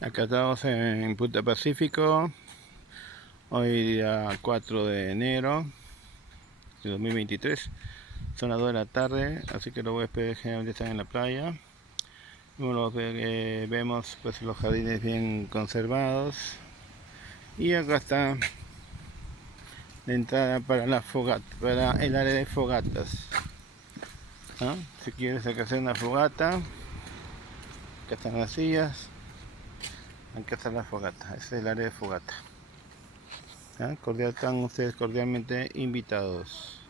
Acá estamos en Punta Pacífico, hoy día 4 de enero de 2023, son las 2 de la tarde, así que los huéspedes generalmente están en la playa. Bueno, vemos pues los jardines bien conservados y acá está la entrada para la fogata, para el área de fogatas, ¿no? Si quieres acá hacer una fogata, acá están las sillas, acá está la fogata, ese es el área de fogata. ¿Ah? Están ustedes cordialmente invitados.